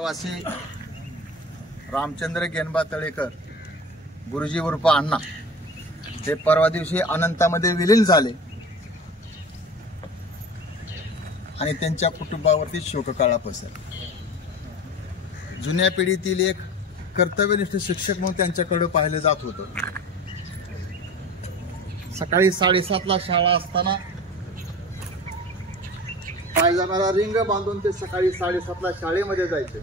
वासी रामचंद्र गेनबा तळेकर गुरुजी उर्फ अण्णा ते परवा दिवशी अनंतामध्ये विलीन झाले आणि त्यांच्या कुटुंबावरती शोककळा पसरली। जुन्या पिढीतील एक कर्तव्यनिष्ठ शिक्षक म्हणून त्यांच्याकडे पाहिले जात होतं। सकाळी 7:30 ला शाळा असताना पायजमाला रिंग बांधून ते सकाळी 7:30 ला शाळेमध्ये जायचे।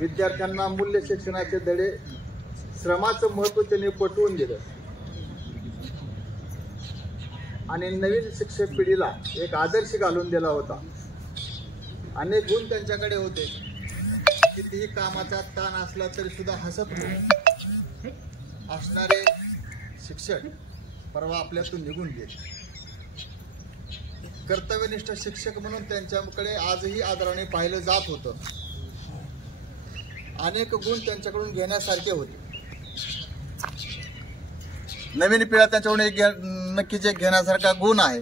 विद्यार्थ्यांना मूल्य शिक्षणाचे धडे, श्रमाचं महत्त्व त्यांनी पटवून दिलं आणि नवीन शिक्षक पिढीला एक आदर्श घालून दिला होता। अनेक गुण त्यांच्याकडे होते। कितीही कामाचा ताण असला तरी सुद्धा हसत असणारे शिक्षक परवा आपल्यातून निघून गेले। कर्तव्यनिष्ठ शिक्षक म्हणून त्यांच्याकडे आजही आदराने पाहिलं जात होतं। अनेक गुण त्यांच्याकडून घेण्यासारखे होते। नवीन पिढ्या त्यांच्याकडून एक नक्कीच एक घेण्यासारखा गुण आहे,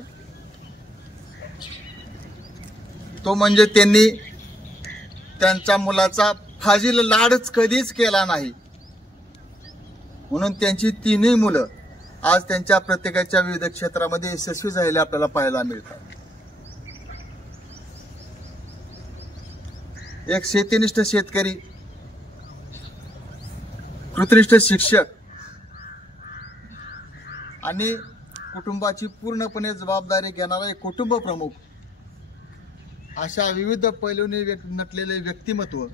तो म्हणजे त्यांनी त्यांच्या मुलाचा फाजील लाडच कधीच केला नाही। म्हणून त्यांची तीनही मुलं आज त्यांच्या प्रत्येकाच्या विविध क्षेत्रामध्ये यशस्वी झालेले आपल्याला पाहायला मिळतात। एक शेतीनिष्ठ शेतकरी, कृतनिष्ठ शिक्षक आणि कुटुंबाची पूर्णपणे जबाबदारी घेणारा एक कुटुंब प्रमुख, अशा विविध पैलूंनी नटलेले व्यक्तिमत्व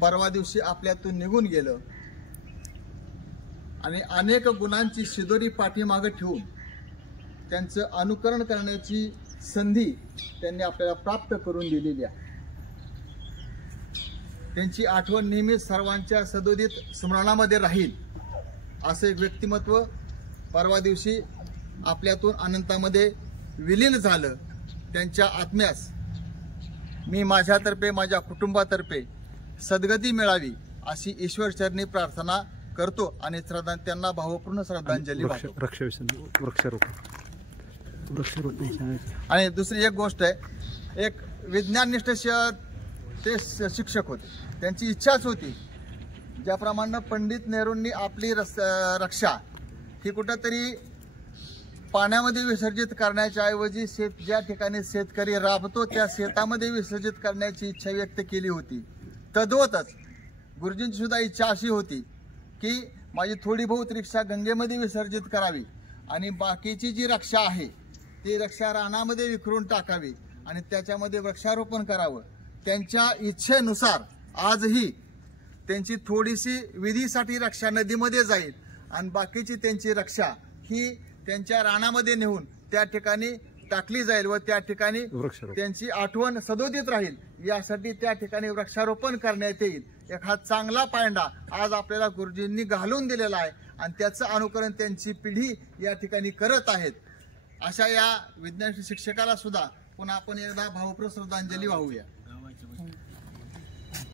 परवा दिवशी आपल्यातून निघून गेलं आणि अनेक गुणांची शिदोरी पाठीमागे ठेवून त्यांचं अनुकरण करण्याची संधी त्यांनी आपल्याला प्राप्त करून दिलेली आहे। त्यांची आठवण नेहमी सर्वांच्या सदोदित स्मरणामध्ये राहील असे व्यक्तिमत्व परवा दिवशी आपल्यातून अनंतामध्ये विलीन झालं। त्यांच्या आत्म्यास मी माझ्यातर्फे, माझ्या कुटुंबातर्फे सद्गती मिळावी अशी ईश्वरचरणी प्रार्थना करतो आणि त्यांना भावपूर्ण श्रद्धांजली वाहतो। आणि दुसरी एक गोष्ट आहे, एक विज्ञाननिष्ठ ते शिक्षक होते। त्यांची इच्छाच होती, ज्याप्रमाणे पंडित नेहरूंनी आपली रक्षा ही कुठंतरी पाण्यामध्ये विसर्जित करण्याच्या ऐवजी ज्या ठिकाणी शेतकरी राबतो त्या शेतामध्ये विसर्जित करण्याची इच्छा व्यक्त केली होती, तद्वतच गुरुजींची सुद्धा इच्छा अशी होती की माझी थोडी बहुत रक्षा गंगेमध्ये विसर्जित करावी आणि बाकीची जी रक्षा आहे ती रक्षा रानामध्ये विखरून टाकावी आणि त्याच्यामध्ये वृक्षारोपण करावं। त्यांच्या इच्छेनुसार आजही त्यांची थोडीशी विधीसाठी रक्षा नदीमध्ये जाईल आणि बाकीची त्यांची रक्षा ही त्यांच्या रानामध्ये नेऊन त्या ठिकाणी टाकली जाईल व त्या ठिकाणी त्यांची आठवण सदोदित राहील, यासाठी त्या ठिकाणी वृक्षारोपण करण्यात येईल। एक हा चांगला पायंडा आज आपल्याला गुरुजींनी घालून दिलेला आहे आणि त्याचं अनुकरण त्यांची पिढी या ठिकाणी करत आहेत। अशा या विज्ञान शिक्षकाला सुद्धा पुन्हा आपण एकदा भावपूर्ण श्रद्धांजली वाहूया।